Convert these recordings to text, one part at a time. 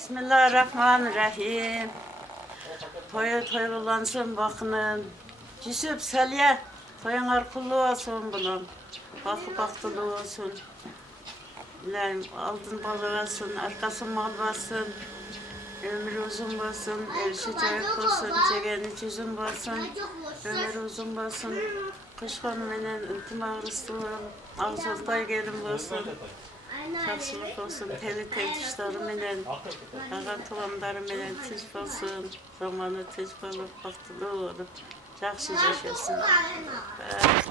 Bismillahirrahmanirrahim. Toyulansın bakının. Yusuf, Salya, toyun kutlu olsun bunun. Baktılı olsun. Aldın balı olsun, arkası mal olsun. Ömrü uzun olsun, erişi çayık olsun, çegeni çözüm olsun. Ömrü uzun olsun. Kış konumenen ültüm ağrısı olsun. Ağzıltay gelin olsun. Şahsılık olsun, teli tentişleri menen, ağam tuğamları menen tez olsun, zamanı tez olup, baktılı olup, жақсы yaşasın.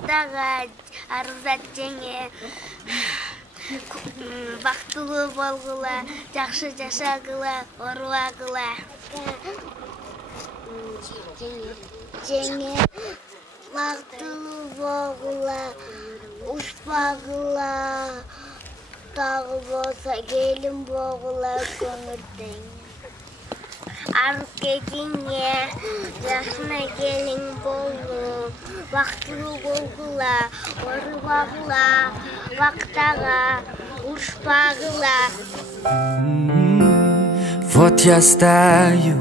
Dağa, arızat jenge, baktılı bolgula, жақсы yaşagıla, orvagıla. Jenge, baktılı bolgula, uçpagıla. Dağı bolsa gelin boğula kömürden. Arık geçince yaşına gelin boğulu. Baktılı boğula, orı bağla, baktağa, uç bağla. Вот я стою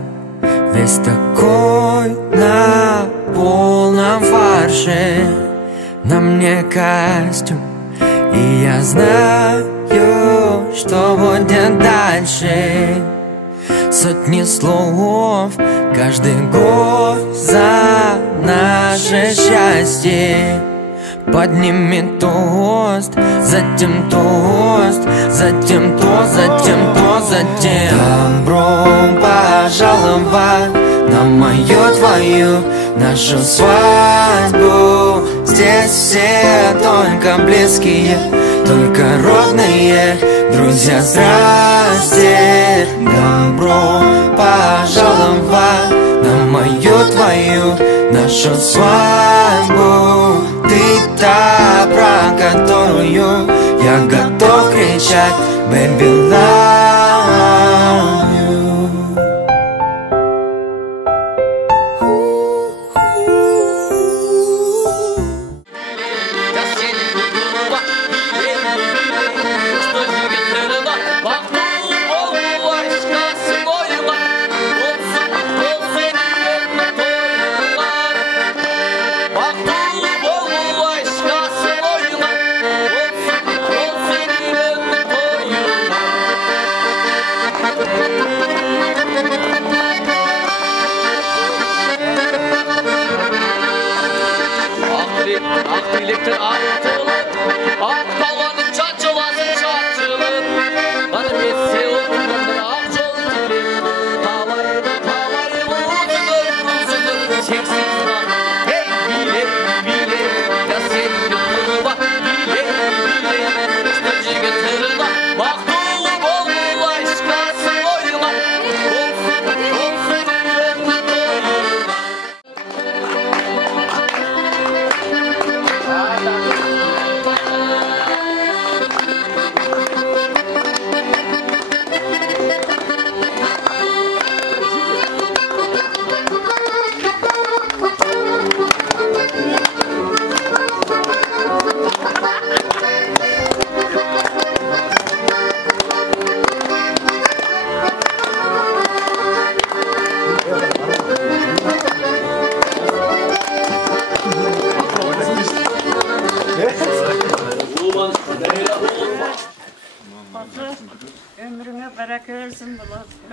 весь такой на полном фарше. На мне костюм, и я знаю, что будет дальше. Сотни слов, каждый год за наше счастье. Поднимет тост, затем тост, затем тост, затем тост, затем добро пожаловать на мою твою нашу свадьбу. Здесь все только близкие, только родные друзья. Здрасте, добро пожаловать на мою твою нашу свадьбу. Ты та, про которую я готов кричать, baby, love you. Akbilekten artılar, aktalanın çatçılasın çatçılın. Bana geçse oturmanın akçol dilim. Tavaydı uzunur, çeksiz var. Hey bile, ya senin yoluna bile. Üstüncüge tırına, baktığı bol aşkasın oyuna. Olsun ömrü toyuna.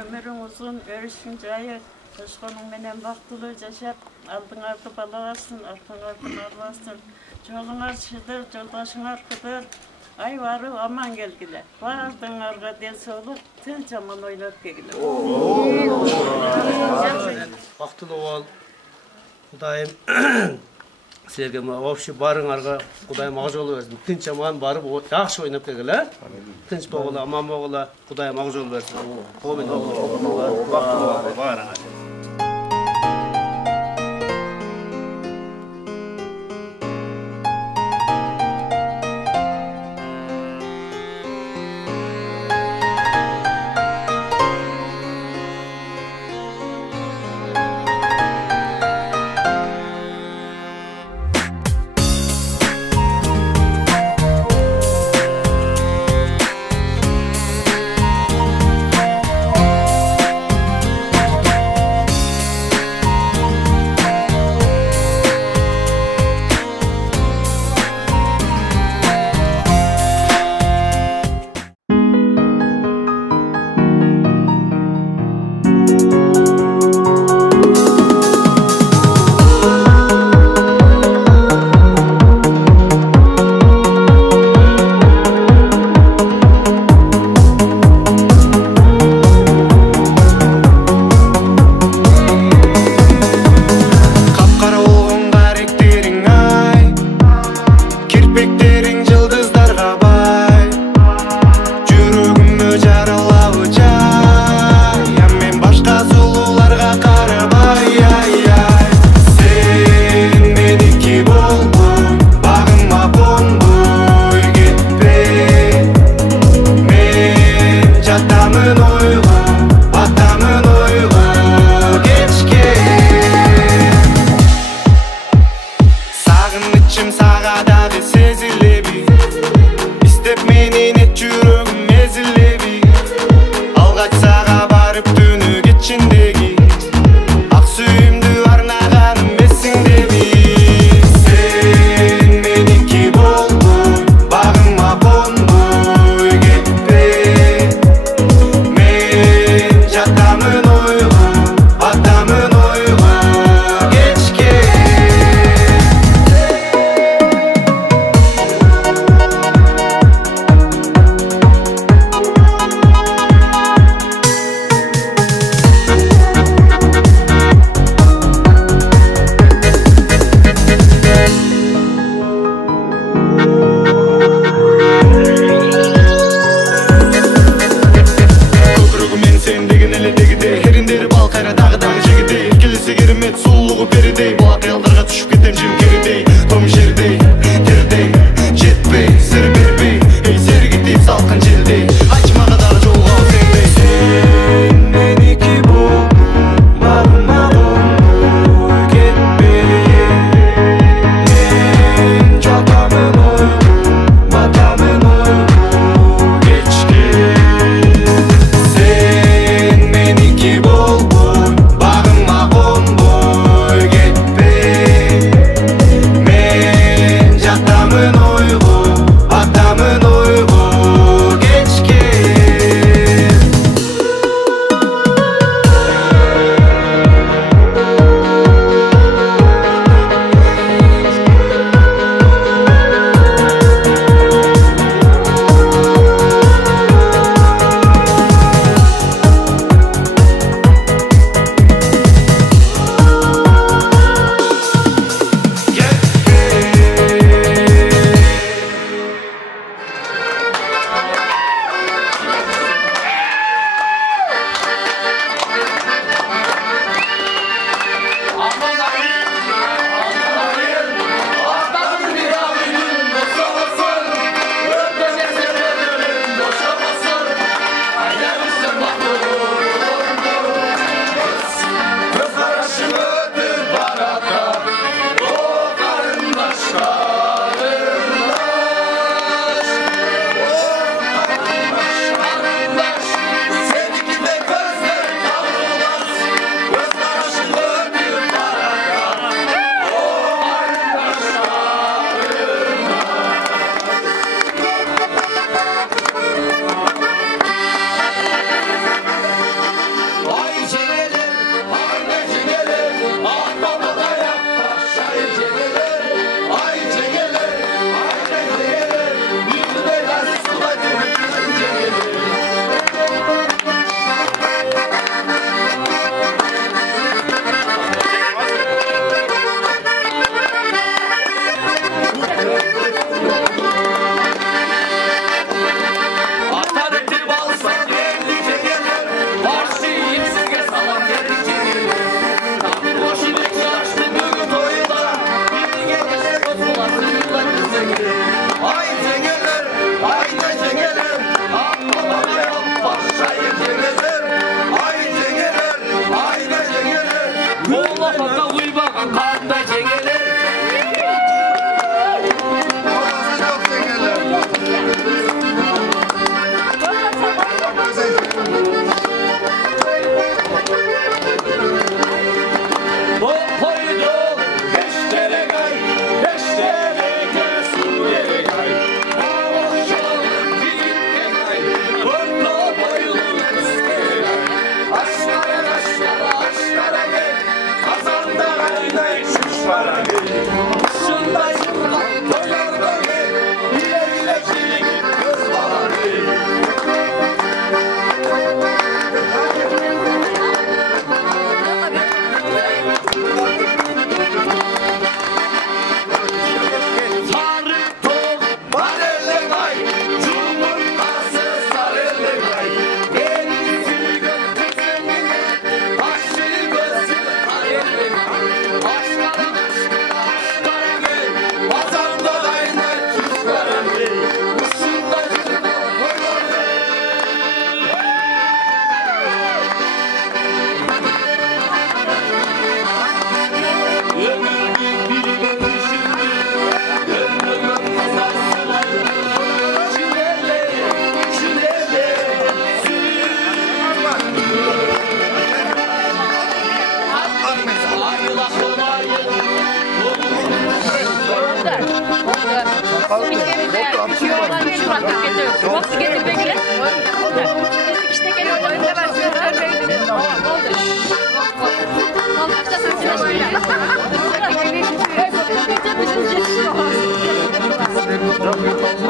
ömürün uzun, örüşün jayı, Kışkonun menen baktılы yaşap, aldыңарды балабасын, артыңарды албасын. Жолуңар шыдыр, жолдашыңар кыдыр. Ай барып аман келгиле. Бардыңарга ден соолук, тынч аман ойноп келгиле. Бактылуу бол. Кудайым силерге вообще барыңарга Кудайым ак жол берсин. Тынч аман барып жакшы ойноп келгиле. Тынч болгула, аман болгула. Кудайым ак жол берсин. Амин. Бактылуу барыңар.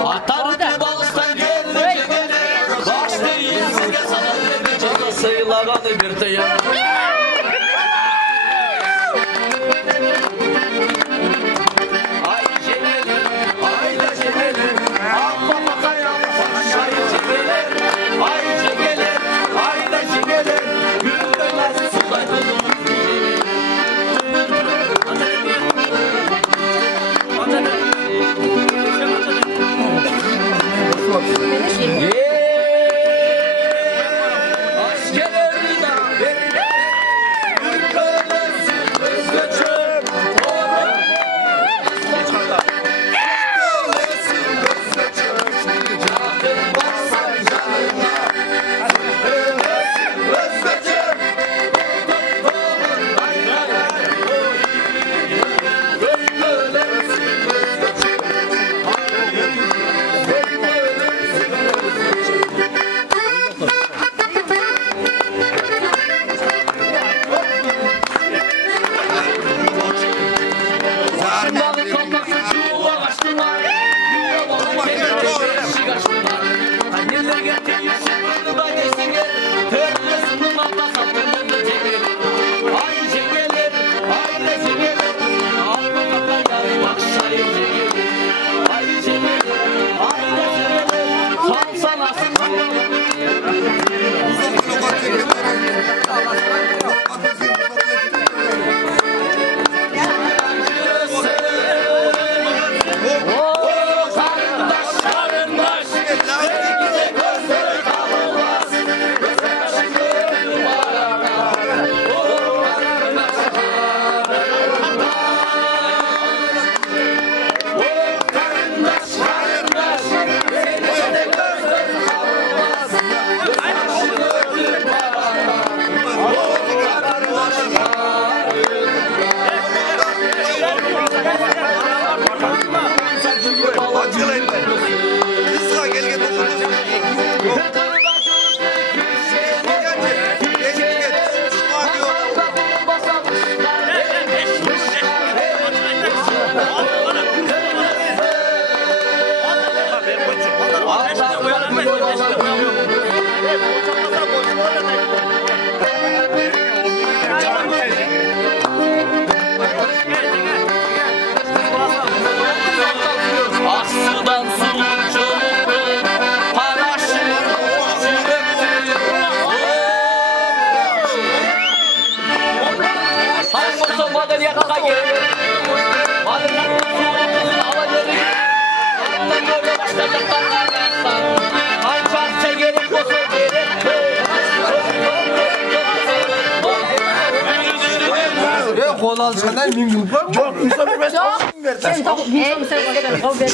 Atardı balıstan geldi başta yüzüge salan dedi canı sayılaganı bir de ya. Ay cegeler, ay da cegeler, amma bakaya ay cegeler, ay cegeler, ay da cegeler, gülmez sulaydı.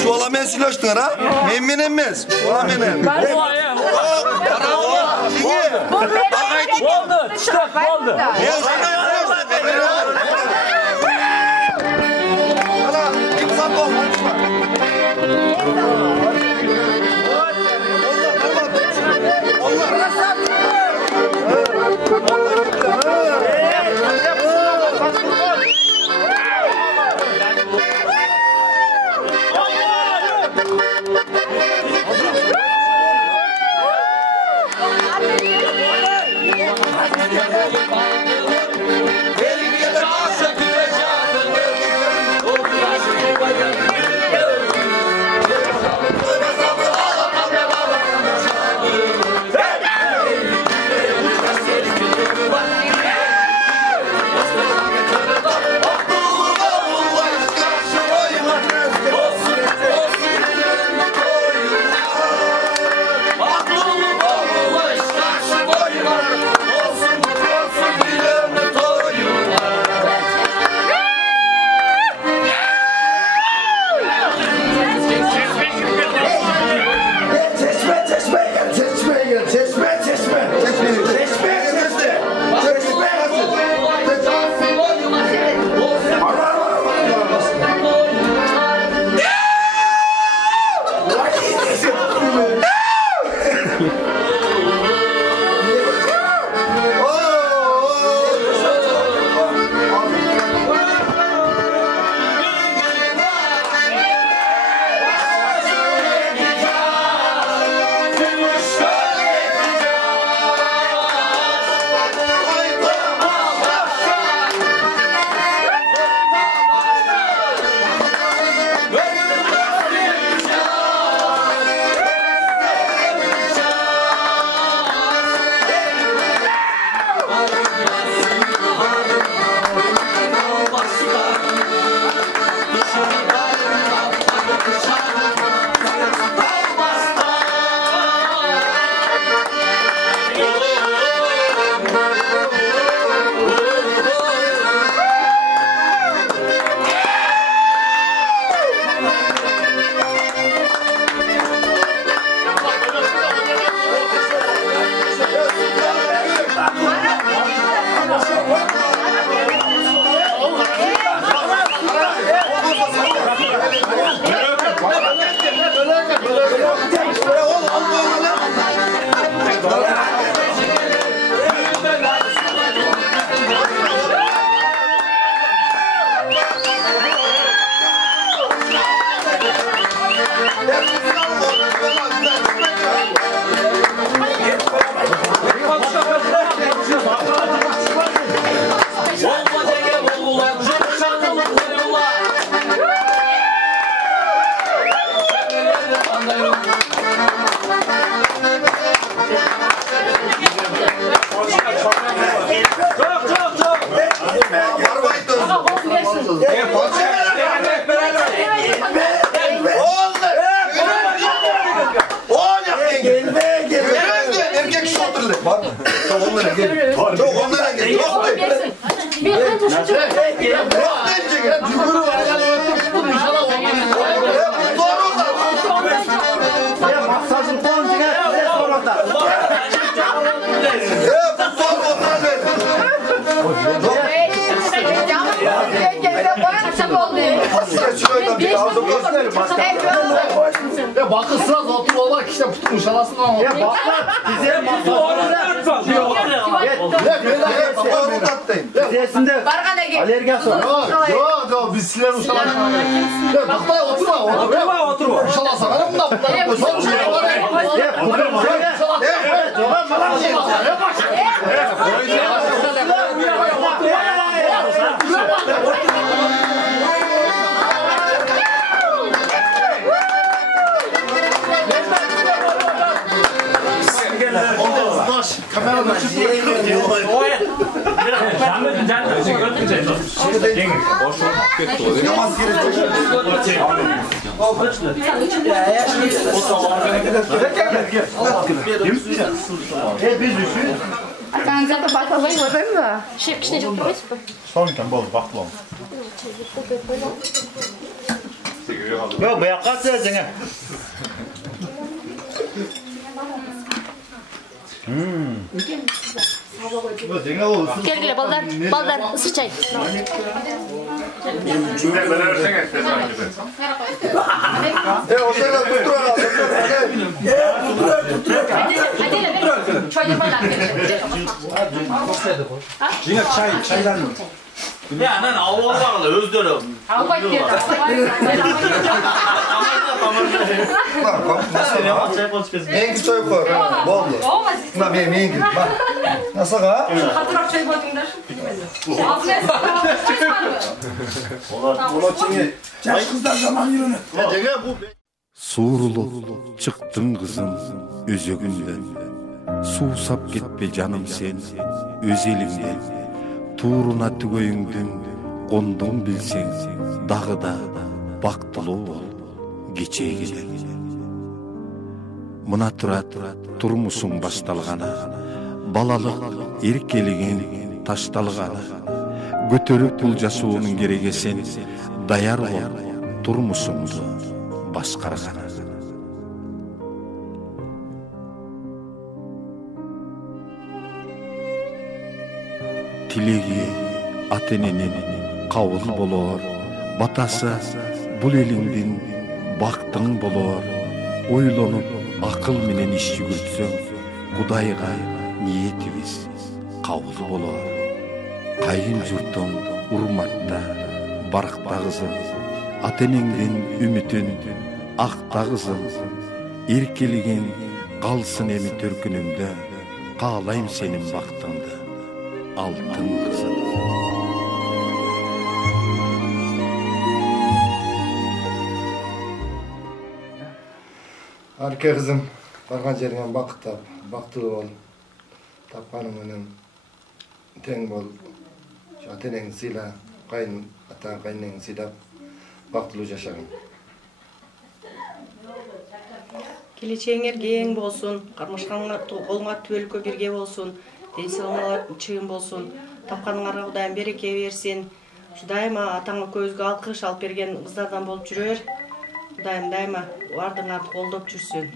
Şu ala men süleştin ha? Men emez. Şu ala men emez. Oldu. Stop oldu. Bakın sıraz otur ola işte tutmuş alasın ama. Ya baklar bize Yok biz siler uşalar. Ya baklar oturma. Oturma. Uşalar sana mı da bunlar? Kameradan Yok, bu yakka söylesene. Gel ballar ısıtacak. Ya ben avvallarla özlerim. Mengi çay koy. Boldu. Buna bir mengi. Bak. Nasıl ha? Hatırap çay koydunlar. Suurulup çıktın kızım özөгünden. Suusap ketpe canım sen öz elimden. Tuuruna tügöyüңdүн кондуң билсең, дагы да бактылуу бол кечегиден. Мына турат турмушуң башталганы, балалык эркелигиң ташталганы. Көтөрүп бул жашоонун кереги сен, даяр бол турмушуңду башкарганы. Тилеги ата-эненин кабыл болор, батасы бул элиңдин бактың болор. Ойлонуп акыл менен иш жүгүртсөң, Кудайга ниетибиз кабыл болор. Кайын журтуң урматта, баркта кызым, ата-энеңдин үмүтүн акта кызым. Эркелигиң калсын эми төркүнүмдө, каалайм сенин бактыңды. Altın kızım. Arka kızım, bargan жериңен бакыт тап, бактылуу бол. Тапканың менен тең бол. Ата-энеңди сыйла, кайын ата кайнеңди сыйлап, бактылуу жашагын. Келечегиңер кең болсун, кармашканыңар колуңар түбөлүккө бирге болсун. Денсаулығыңар чыгым болсын, тапқаныңарға Кудайым береке берсин. Дайыма атаңа көзгө алкыш алып берген кыздардан болуп жүрөр. Кудайым дайыма ардыңарды колдоп жүрсүн.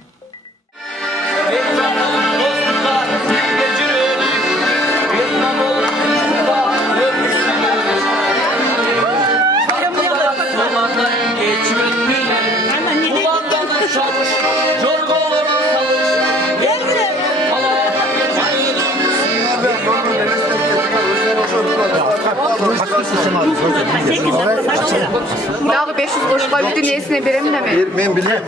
Дағы 500 қошқа бүтін есіне беремін де мен? Мен білмеймін.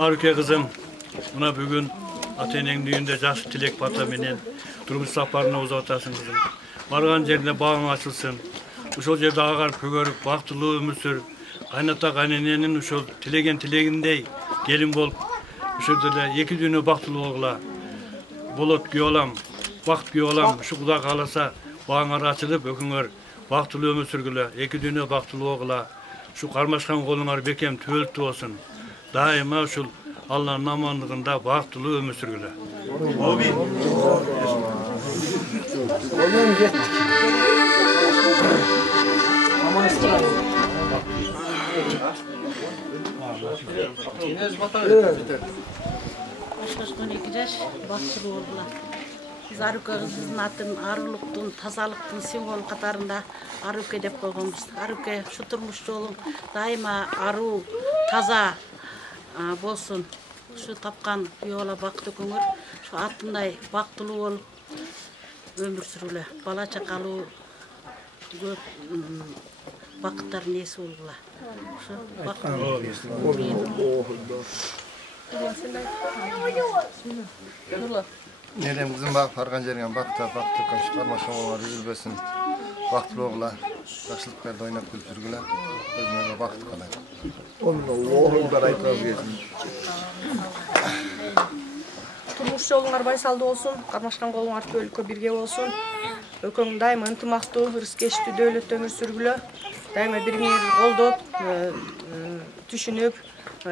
Arıke kızım, buna bugün Atene'nin düğünde жақсы tilek bata menen turmuş saparına uzatasın kızım. Bargan жерinde bağın açılsın. Uşol жерде ağar kөгөрүp бактылуу өмүр сүрүп, кайната кайнененин ушул тилеген тилегиндей келин болуп, ушул эле эки дүйнө бактылуу болгула. Болот күй алам, бакт күй алам, ушу Кудай кааласа багыңар ачылып, өкүңөр бактылуу өмүр сүргүлө, эки дүйнө бактылуу болгула. Şu karmaşkan kolunlar bekem tüöltü olsun. Daima uşul Allah'ın amanlığında baktılı ömür sürgüle. Amin. Başkaşkan 2 yaş baktılı oldular. Biz Arıke kızın atın arılıktın, tazalıktın simbol katarında Arıke dep koyganбыз. Arıke şu turmuş jolun daima arı, taza bolsun. Şu tapkan yola baktı köngür, şu atınday baktılуу olup ömür sürülü. Bala çakalı көп бақыттар несі болғыла. Nerem kızım bak, farkan жерген бақта, бақты көш, қармашын олар üzülbesin. Бақтылы оғыla, жақшылықпәрді ойнап күліп жүргілі, өзімерге бақыт қалай. Allah'ım da aytmaz gelsin. Turmuş жолуңар байсалды болсун, кармашкан колуңар төлкө бирге болсун. Өкөң дайыма ынтымактуу, ырыскечтүү дөөлөттө өмүр сүргүлө. Дайыма бириңерди колдоп, түшүнүп,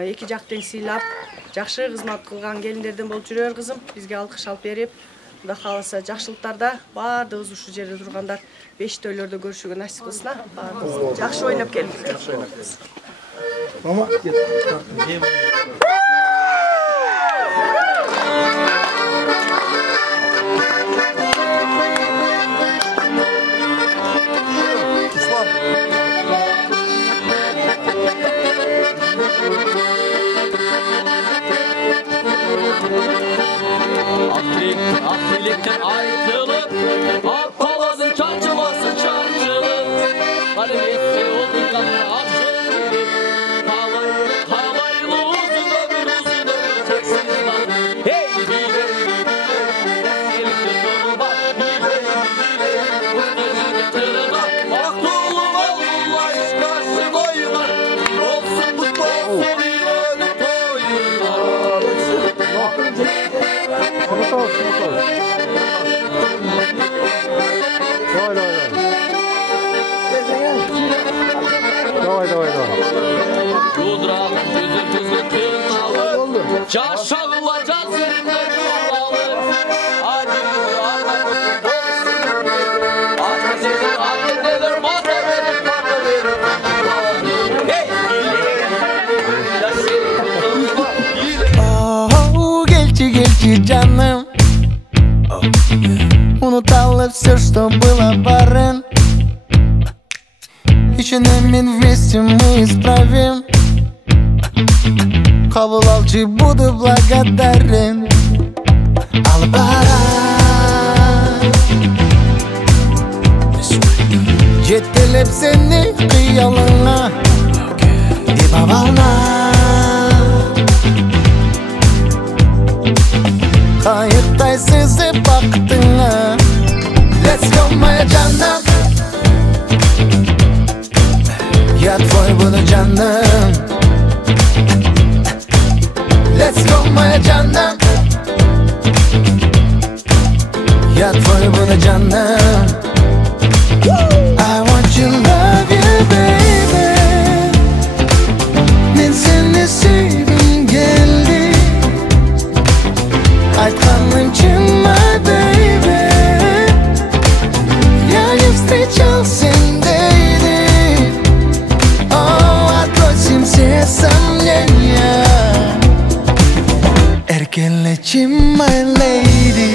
эки жактан сыйлап, жакшы кызмат кылган келиндерден болуп жүрөр кызым. Бизге алкыш алып берип, Кудай кааласа жакшылыктарда баардыгыбыз ушул жерде тургандар 5 тойлордо көрүшүүгө насип кылсын. Баардыгыбыз жакшы ойноп келиңиздер. Мама, Aktilikten ayrılıp ak kovasın çarçılasın çarçılıp Kalemiyette olduklarını akşılıp Kalaylı uzun ömür çeksin lan Hey bile Eskilikten doğru bak bile Uzun tırına Aklulu Allah iş karşı doyular Olsun bu olsun yönü toyular Yudrağın tüzü tırnalı Çarşağılacağız yerinde durmalı Hadi anlamızın olsun Arkasızın anneler mata verir mata verir Hey Oh, гельчи, canım Унутала все, что было, барен Еще нами вместе мы исправим Кабыл алчы, буду благодарен Албара Жетелеп сени кыялыңа Ибабална Kayıkтай sızıp baktığına Let's go моя canım Я твой буду canım Let's go моя canım Я твой буду canım I want you, love you baby Ben seni sevdim geldi Айтқаным için my baby Я не встречал сендейди Oh, отбросим все сомнения Эркелечим my lady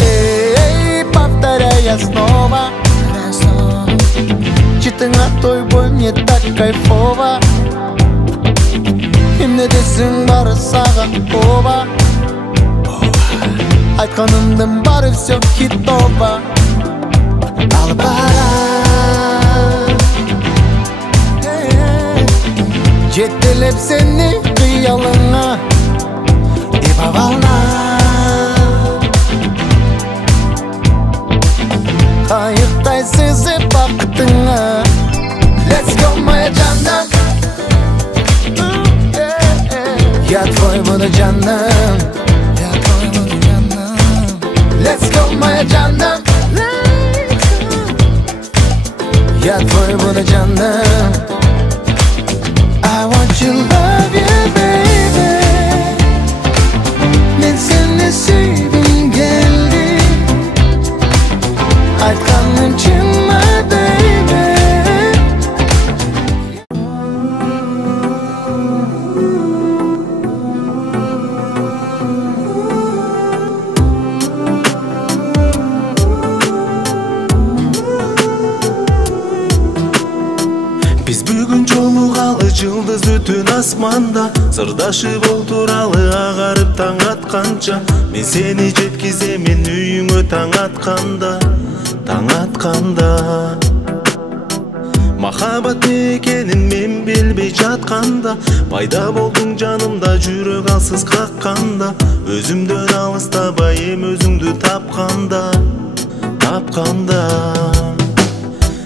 Эй, повторяя снова Читыңа той не так кайфово Эмне десең бары саған оба Айтқанымдың бары все хитово Ал бара Жетелеп сени кыялыңа Иба волна Кайыктай сызып бактыңа Let's go моя canım Я твой буду canım Let's go моя canım Я твой буду canım I want you, love you baby Ben seni sevdim geldi Айтқаным için my baby Biz бүгін жолуғалы жылдыз бүтін асманда Сырдашып олтуралы ағарып таң атқанша Мен сені жеткіземін үйіңе таң атқанда Махаббат не екенін мен білбей жатқанда Пайда болдың жанымда жүрек алсыз қаққанда Өзімден алыстабай ем өзіңді тапқанда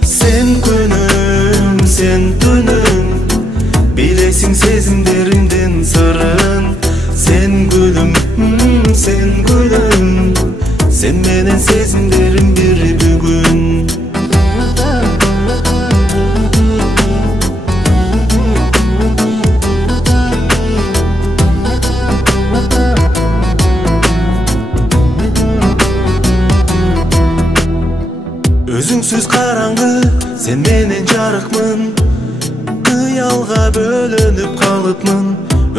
Sen күнім, sen түнім Білесің сезімдерімден сырын Sen гүлім, sen гүлім Sen менен сезімдерім бір бүгін Өзүңсүз караңгы сен менен жарыкмын, кыялга бөлөнүп калыпмын.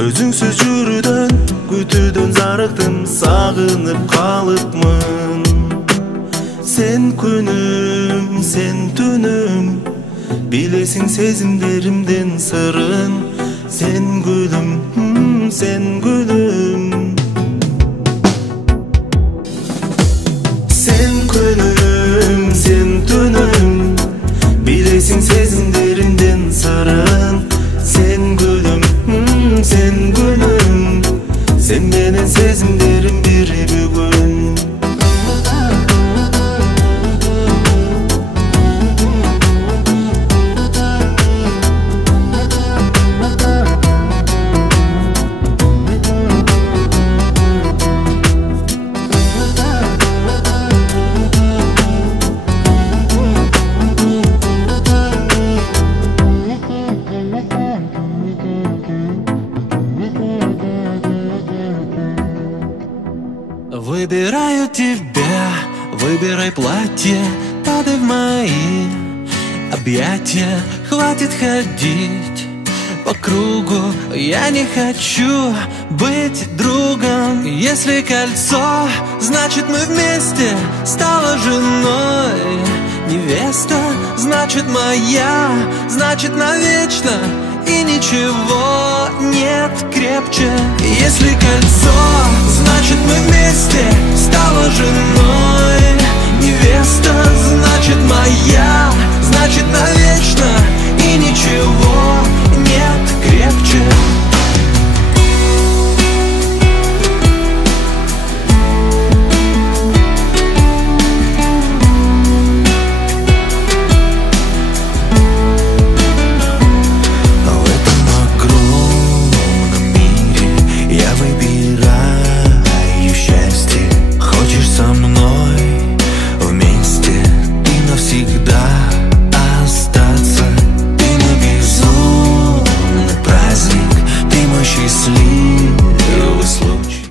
Өзүңсүз жүрүүдөн, күтүүдөн зарыктым, сагынып калыпмын. Сен күнүм, сен түнүм, билесиң сезимдеримдин сырын. Сен гүлүм, сен гүлүм. Сен күнүм, сен түнүм, билесиң сезимдеримдин сырын. Сен гүлүм, сен гүлүм. Сен менен сезимдерим бири бүгүн. Выбираю тебя, выбирай платье, падай в мои объятия. Хватит ходить по кругу, я не хочу быть другом. Если кольцо, значит мы вместе, стала женой. Невеста, значит моя, значит навечно. И ничего нет крепче. Если кольцо, значит мы вместе, стала женой. Невеста, значит моя, значит навечно. И ничего нет крепче. Sleep.